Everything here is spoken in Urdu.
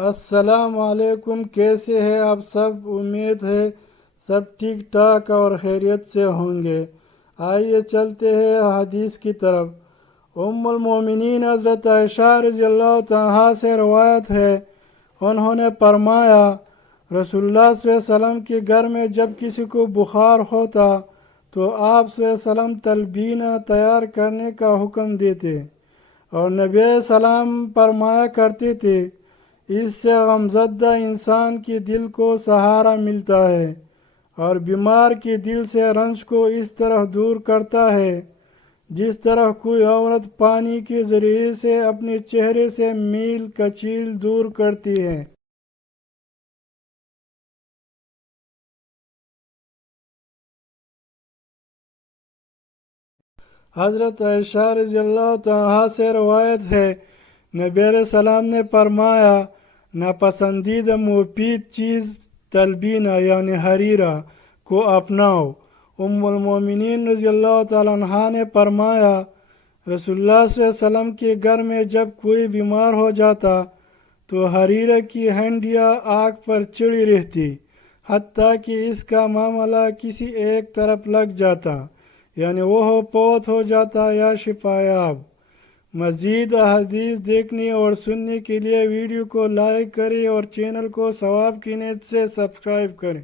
السلام علیکم، کیسے ہیں آپ سب؟ امید ہے سب ٹھیک ٹھاک اور خیریت سے ہوں گے۔ آئیے چلتے ہیں حدیث کی طرف۔ ام المومنین حضرت عائشہ رضی اللہ عنہا سے روایت ہے، انہوں نے فرمایا رسول اللہ صلی اللہ علیہ وسلم کے گھر میں جب کسی کو بخار ہوتا تو آپ صلی اللہ علیہ وسلم تلبینہ تیار کرنے کا حکم دیتے اور نبی علیہ السلام فرمایا کرتے تھے، اس سے غمزدہ انسان کے دل کو سہارا ملتا ہے اور بیمار کے دل سے رنج کو اس طرح دور کرتا ہے جس طرح کوئی عورت پانی کے ذریعے سے اپنے چہرے سے میل کچیل دور کرتی ہے۔ حضرت عائشہ رضی اللہ عنہا سے روایت ہے، نبی علیہ السلام نے فرمایا ناپسندیدہ مفید چیز تلبینہ یعنی حریرہ کو اپناؤ۔ ام المومنین رضی اللہ تعالیٰ عنہا نے فرمایا رسول اللہ صلی اللہ علیہ وسلم کے گھر میں جب کوئی بیمار ہو جاتا تو حریرہ کی ہنڈیاں آگ پر چڑھی رہتی حتیٰ کہ اس کا معاملہ کسی ایک طرف لگ جاتا، یعنی وہ فوت ہو جاتا یا شفا یاب۔ مزید احادیث دیکھنے اور سننے کے لیے ویڈیو کو لائک کریں اور چینل کو ثواب کی نیت سے سبسکرائب کریں۔